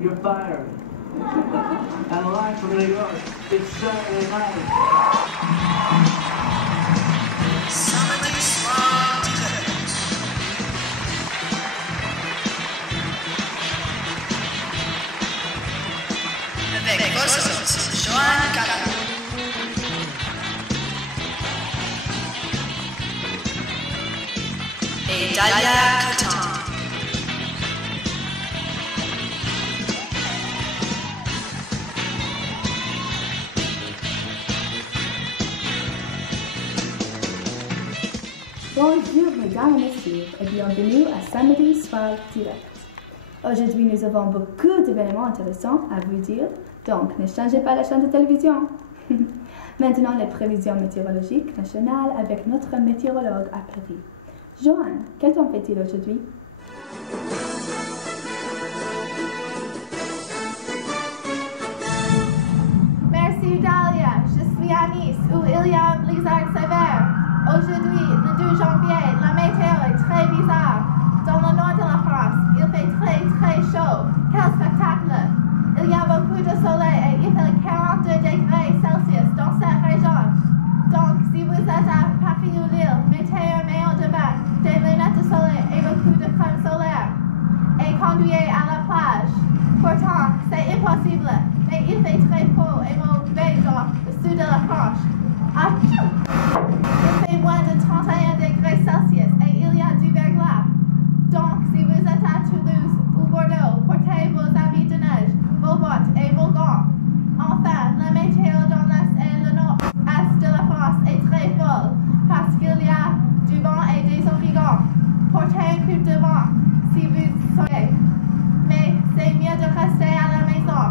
You're fired. And live from New York, it's Saturday night. Somebody smart ticket. Avec vos hôtes, Joanne Gallo et Dalia Cotton. Bonjour mesdames et messieurs et bienvenue à Samedi Soir Direct. Aujourd'hui nous avons beaucoup d'événements intéressants à vous dire, donc ne changez pas la chaîne de télévision. Maintenant les prévisions météorologiques nationales avec notre météorologue à Paris. Joanne, quel temps fait-il aujourd'hui? Merci Dalia, je suis à Nice où il y a un blizzard sévère. Aujourd'hui, le 2 janvier, la météo est très bizarre. Dans le nord de la France, il fait très chaud. Quel spectacle! Il y a beaucoup de soleil et il fait 42 degrés Celsius dans cette région. Donc, si vous êtes à Paris ou Lille, mettez un maillot de bain, des lunettes de soleil et beaucoup de crème solaire. Et conduisez à la plage. Pourtant, c'est impossible, mais il fait très chaud et mauvais dans le sud de la France. Achou! Il fait moins de 31 degrés Celsius et il y a du verglas. Donc, si vous êtes à Toulouse ou Bordeaux, portez vos habits de neige, vos bottes et vos gants. Enfin, la météo dans l'Est et le Nord-Est de la France est très folle parce qu'il y a du vent et des ouragans. Portez un coupe de vent si vous soyez. Mais c'est mieux de rester à la maison.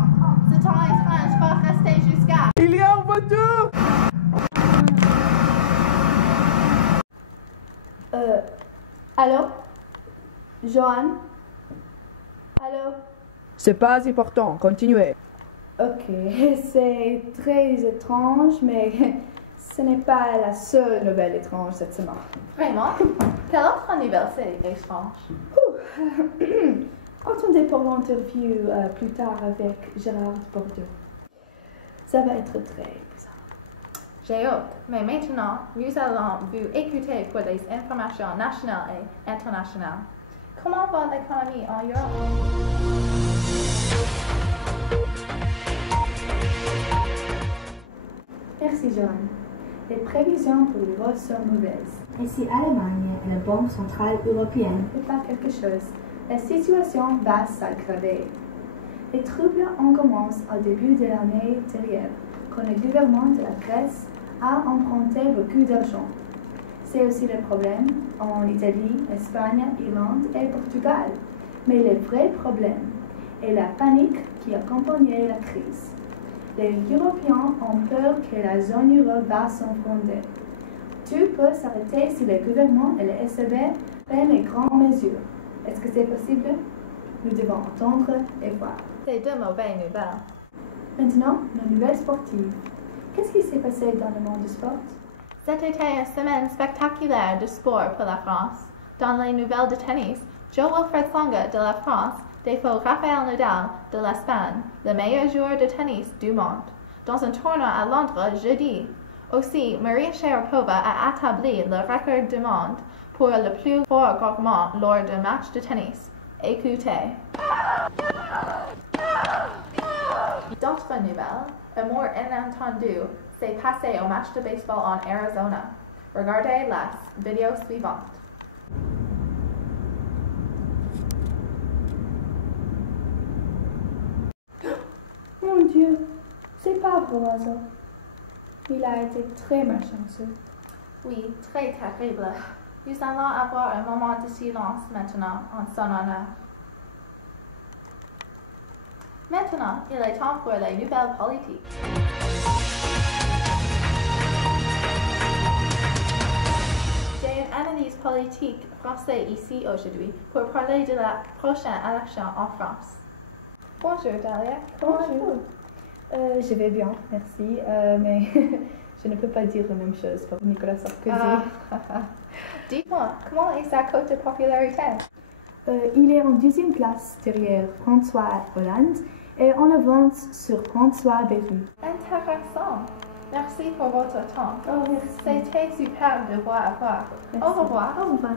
Ce temps étrange va rester jusqu'à... Il y a un voiture! Allô? Joanne? Allô? C'est pas important, continuez. Ok, c'est très étrange, mais ce n'est pas la seule nouvelle étrange cette semaine. Vraiment? Quelle autre nouvelle c'est étrange? Attendez pour l'interview plus tard avec Gérard Bordeaux. Ça va être très bizarre. J'ai hâte, mais maintenant, nous allons vous écouter pour les informations nationales et internationales. Comment va l'économie en Europe? Merci Joanne. Les prévisions pour l'euro sont mauvaises. Et si l'Allemagne et la Banque centrale européenne ne font pas quelque chose, la situation va s'aggraver. Les troubles ont commencé au début de l'année dernière, quand le gouvernement de la Grèce a emprunté beaucoup d'argent. C'est aussi le problème en Italie, Espagne, Irlande et Portugal. Mais le vrai problème est la panique qui a accompagné la crise. Les Européens ont peur que la zone euro va s'effondrer. Tout peut s'arrêter si le gouvernement et le ECB prennent les grandes mesures. Est-ce que c'est possible? Nous devons attendre et voir. C'est de mauvaises nouvelles. Maintenant, nos nouvelles sportives. Qu'est-ce qui s'est passé dans le monde du sport? C'était une semaine spectaculaire de sport pour la France. Dans les nouvelles de tennis, Jo-Wilfried Tsonga de la France défaut Rafael Nadal de l'Espagne, le meilleur joueur de tennis du monde, dans un tournoi à Londres jeudi. Aussi, Maria Sharapova a établi le record du monde pour le plus fort gorgement lors d'un match de tennis. Écoutez. D'autres nouvelles, un mort inattendu s'est passé au match de baseball en Arizona. Regardez la vidéo suivante. Mon Dieu, c'est pas vrai hasard. Il a été très malchanceux. Oui, très terrible. Nous allons avoir un moment de silence maintenant en son honneur. Maintenant, il est temps pour les nouvelles politiques. J'ai une analyse politique française ici aujourd'hui pour parler de la prochaine élection en France. Bonjour Dalia, comment Bonjour. Je vais bien, merci, mais je ne peux pas dire la même chose pour Nicolas Sarkozy. Dis-moi, comment est sa cote de popularité? Il est en deuxième place derrière François Hollande et en avance sur François Bayrou. Intéressant. Merci pour votre temps. Oh, merci. C'était superbe de vous avoir. Au revoir. Au revoir.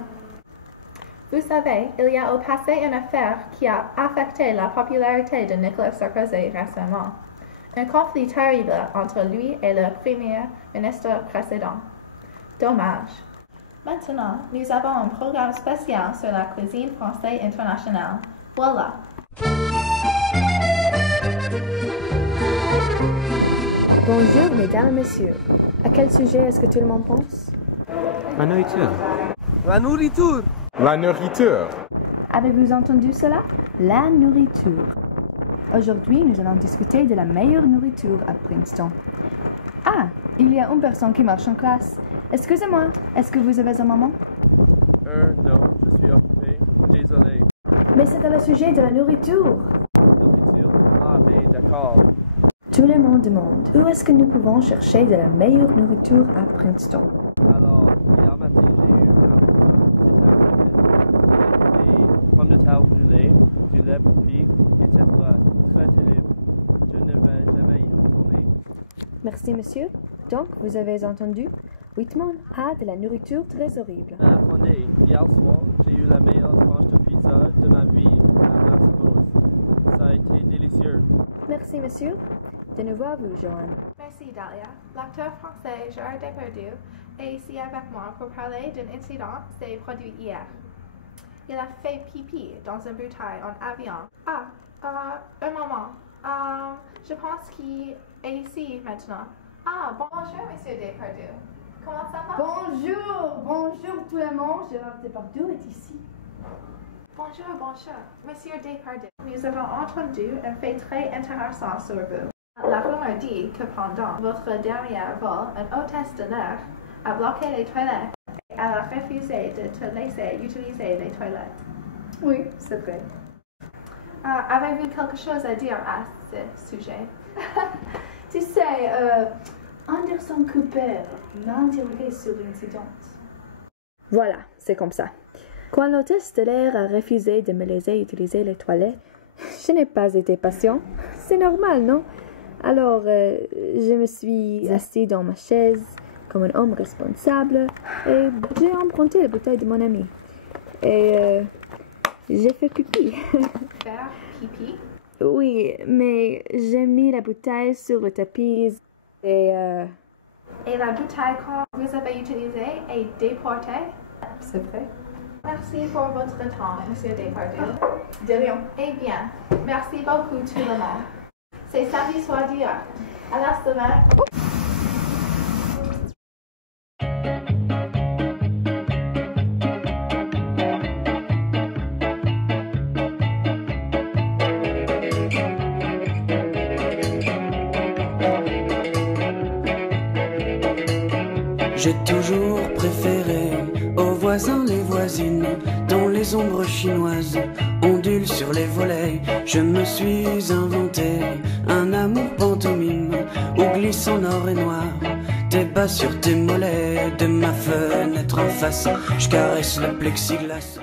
Vous savez, il y a au passé une affaire qui a affecté la popularité de Nicolas Sarkozy récemment. Un conflit terrible entre lui et le premier ministre précédent. Dommage. Maintenant, nous avons un programme spécial sur la cuisine française internationale. Voilà. Bonjour, mesdames et messieurs. À quel sujet est-ce que tout le monde pense? La nourriture. La nourriture. La nourriture. Avez-vous entendu cela? La nourriture. Aujourd'hui, nous allons discuter de la meilleure nourriture à Princeton. Ah, il y a une personne qui marche en classe. Excusez-moi, est-ce que vous avez un moment? Non, je suis occupé. Désolé. Mais c'est à le sujet de la nourriture. Nourriture? Ah, mais d'accord. Tout le monde demande où est-ce que nous pouvons chercher de la meilleure nourriture à Princeton. Alors, hier matin, j'ai eu un des pommes de terre brûlées, du lait poupie, etc. Très terrible. Je ne vais jamais y retourner. Merci, monsieur. Donc, vous avez entendu? Whitman a de la nourriture très horrible. Attendez, hier soir, j'ai eu la meilleure tranche de pizza de ma vie à Massimo's. Ça a été délicieux. Merci, monsieur. De nouveau à vous, Joanne. Merci Dahlia. L'acteur français Gérard Depardieu est ici avec moi pour parler d'un incident qui s'est produit hier. Il a fait pipi dans une bouteille en avion. Un moment. Je pense qu'il est ici maintenant. Bonjour Monsieur Depardieu. Comment ça va? Bonjour tout le monde, Gérard Depardieu est ici. Bonjour, Monsieur Depardieu. Nous avons entendu un fait très intéressant sur vous. La rumeur dit que pendant votre dernier vol, une hôtesse de l'air a bloqué les toilettes et elle a refusé de te laisser utiliser les toilettes. Oui, c'est vrai. Avez-vous quelque chose à dire à ce sujet? Tu sais, Anderson Cooper m'a interrogé sur l'incident. Voilà, c'est comme ça. Quand l'hôtesse de l'air a refusé de me laisser utiliser les toilettes, je n'ai pas été patient. C'est normal, non? Alors, je me suis assis dans ma chaise comme un homme responsable et j'ai emprunté la bouteille de mon ami. Et j'ai fait pipi. Faire pipi? Oui, mais j'ai mis la bouteille sur le tapis et la bouteille que vous avez utilisée est déportée? C'est vrai. Merci pour votre temps, Monsieur Depardieu. De rien. Eh bien, merci beaucoup tout le monde. C'est samedi soir d'hier. À la semaine. J'ai toujours préféré aux voisins les voisines, dont les ombres chinoises ondulent sur les volets. Je me suis inventé un amour pantomime où glissent en or et noir tes bas sur tes mollets. De ma fenêtre en face, je caresse le plexiglas.